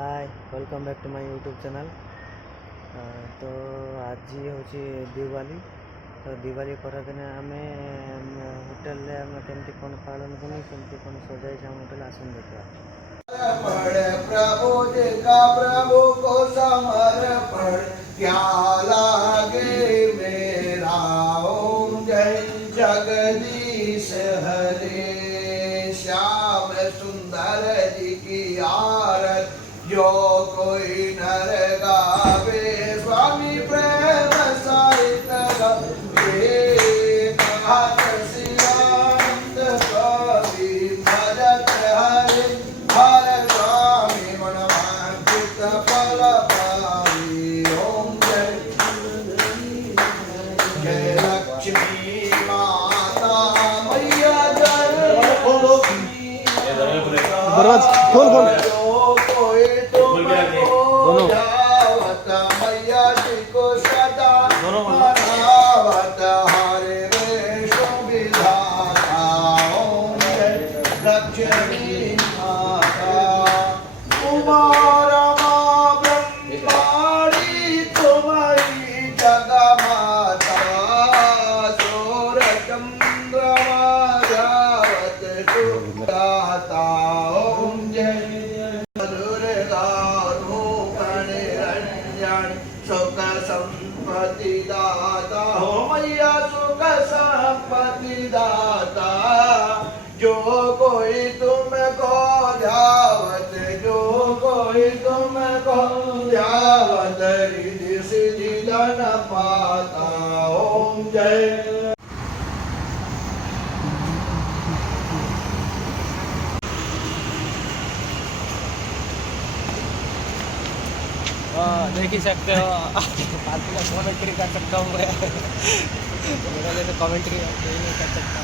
Hi welcome back to my YouTube channel. तो आज हूँ दिवाली। तो दिवाली पर दिन आम होटेल केमती कौन पालन करूँ केमती कौन सजाई आम होटेल आसन देखा। प्रभु का प्रभु को समर्पण क्या लागे मेरा। ओम जय जगदीश हरे श्याम सुंदर जी की आरत जो कोई नर गावे। स्वामी प्रेम सहित गावे कहत सियानंद कवि भजत हरे हर स्वामी मनवांचित फल पावी। ओम जय जय लक्ष्मी माता मैया जय खोल मैया जी को सदा मनावत हरे वेश विधाता। ओम जय लक्ष्मी माता कुमार ब्रह्माणी तुम्हारी जगमाता। सूर चंद्रमा जावत सुदाता। ओम जय दुर्गा रूपण रंजन सुख संपत्ति दाता। हो मैया सुख संपत्ति दाता। जो कोई तुमको ध्यावत जो कोई तुमको ध्यावत रिद्धि सिद्धि धन पाता। ओम जय देख ही सकते हो। फालतू का कॉमेंट्री कर सकता हूँ मैं। मेरा जैसे कॉमेंट्री नहीं कर सकता,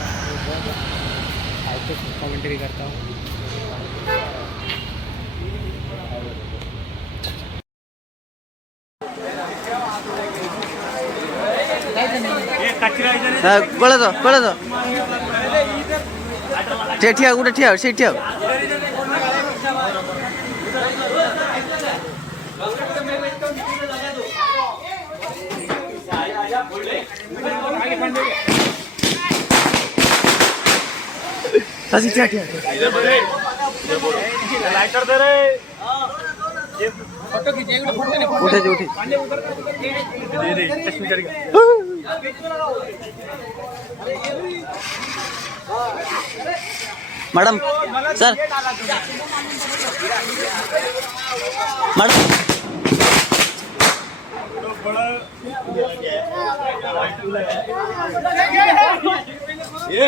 फालतू कॉमेंट्री करता हूँ। कौन तो ठिया गोटे ठिया से ठिया लाइटर दे रे ये फोटो खींचे उठे दे दे चश्मे करेगा। मैडम सर मैडम ये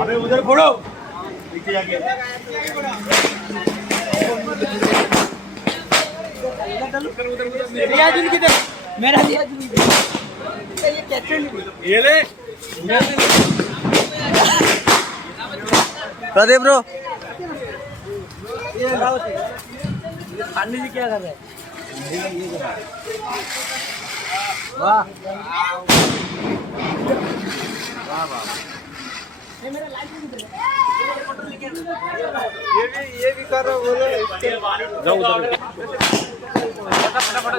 अबे उधर फोड़ो पीछे जाके। मेरा ये ले राधे ब्रो। पांडे जी क्या कर रहे हैं? वाह ये भी कर रहा बोलो जाओ उधर फटाफट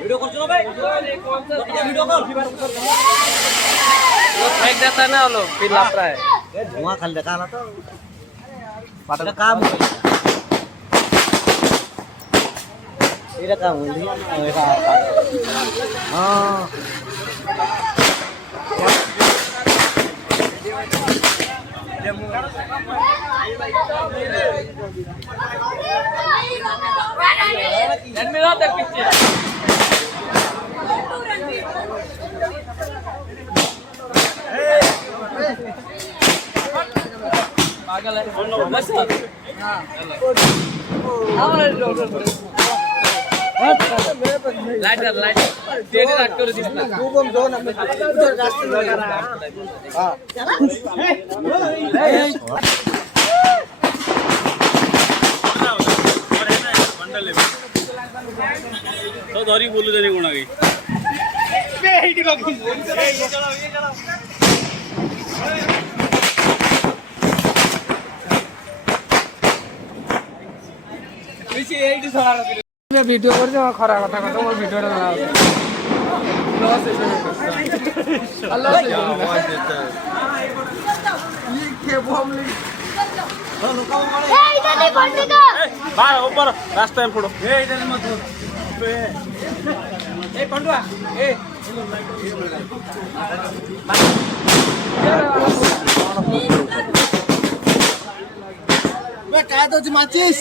वीडियो कॉल चलो भाई वीडियो कॉल फेंक देता है ना वो लोग फिर लाप रहा है धुआं खाली देखा ना तो पता काम ये काम हो रही हाँ पागल है बस लाइट तेरे लाइट करो दिसना खूबम दो ना उधर रास्ते लगा रहा हां बंडल तो धरी बोलू जानी कोणा गई ভিডিও করছে খরা কথা কথা মোর ভিডিওটা ऊपर रास्ता में फोड़ो काय तो माचिस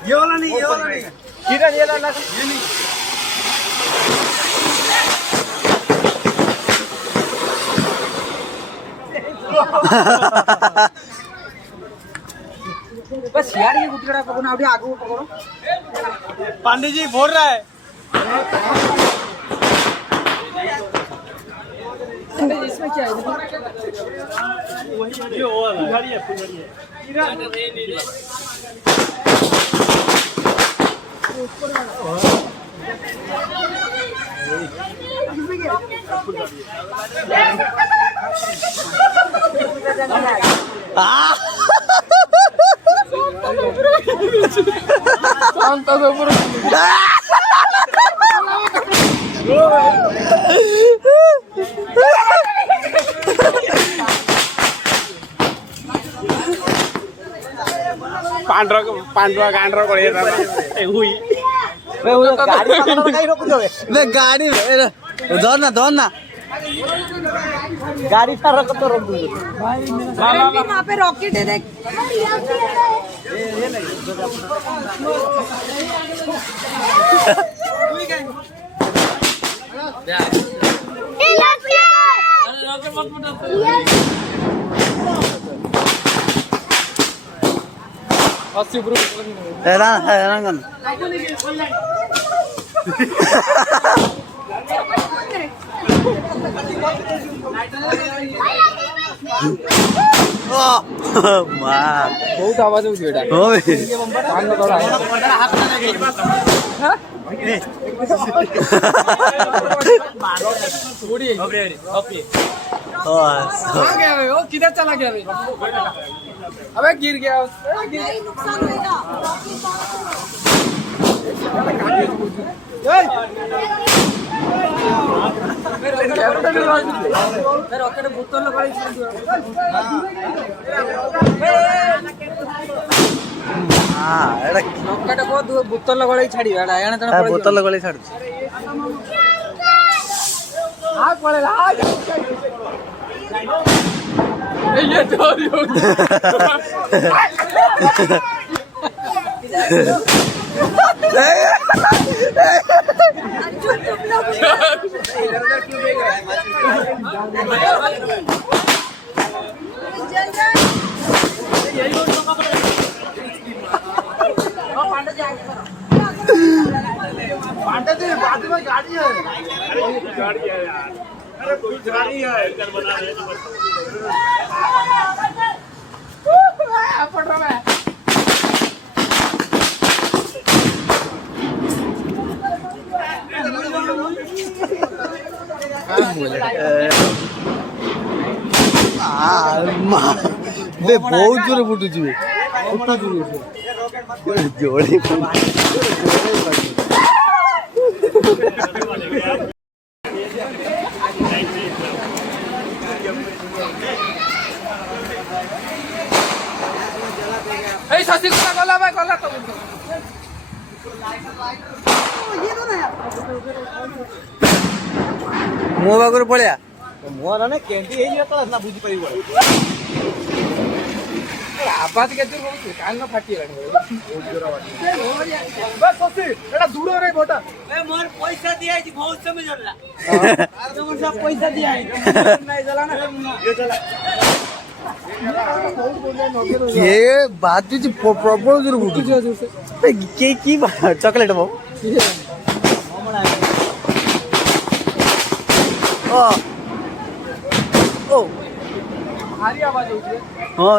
ये वाला नहीं किधर ये वाला ये नहीं बस यार ये गुटड़ा पकड़ना अभी आगू पकड़ो पांडे जी बोल रहा है इसमें क्या है ये वो वाला गाड़ी है फुलवाड़ी है पांडवा गांडरा पड़े हुई गाड़ी धर ना गाड़ी था रख तो रोक दूंगी वहाँ पे रॉकेट है देख बहुत आवाज होती है वो किधर चला गया अबे गिर गया नुकसान होगा रॉकेट बोतल रॉकेट को बोतल गले छाड़ी बोतल गले छाड़ ये चोरी हो बाद में गाड़ी है यार अरे कोई गाड़ी है इधर बना रहे बहुत जोरे फुटुची जोड़ी शशि को गला भाई गला तो ये दो ना यार ମୋ ପାଖରୁ ପଳେଆ ମୋର ନା କେମିତି ହେଇଯିବ ତ ନା ବୁଝିପାରିବ ଆବାଜ କେତେ ହଉଛି କାନ ଫାଟିଗଲାଣି ଏଟା ଦୂରରେ ଗୋଟା ମୋର ପଇସା ଦିଆଯାଇଛି ବହୁତ ସମୟ ଜଣା ପଇସା ଦିଆଯାଇଛି ଏ ବାଜୁଛି ପ୍ରବଳ ଜୋର ବୁଝୁଛି କି ଚକଲେଟ ମୋ ଓ ଭାରି ଆବାଜ ହଉଛି ହଁ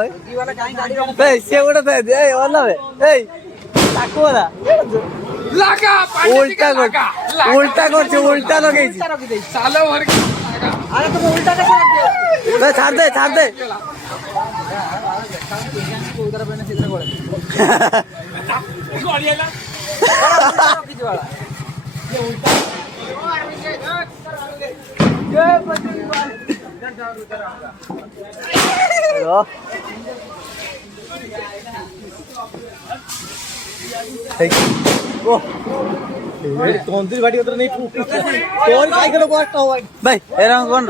ସେ ଗୋଟେ ତାକୁ ଗଲା লাগা উল্টা উল্টা করছে উল্টা লগাইছি চালো ভর আরে তুমি উল্টাটা করে দিও ছাড় দে উদার পেনে সিধা করে গড়িয়ালা কিছু वाला ये उल्टा जय बजरंग তন্ত্রী বাড়ি ওদের নেই তোর সাইকেল কষ্ট হয় ভাই এরকম কোন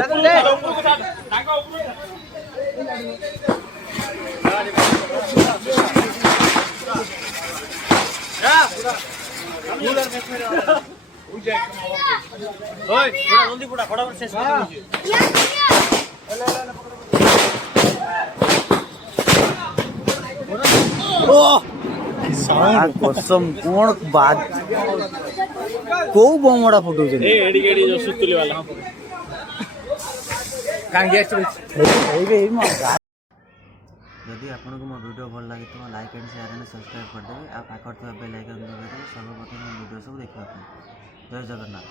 कसम कौन बात को बोमड़ा फुटू एडी एडी जो सुतुली वाला यदि आपको मो वीडियो भल लगे तो like and share and subscribe कर देवे आ पाखर बेल आइकन दबाइदेवे सर्वप्रथम वीडियो सब देखा जय जगन्नाथ।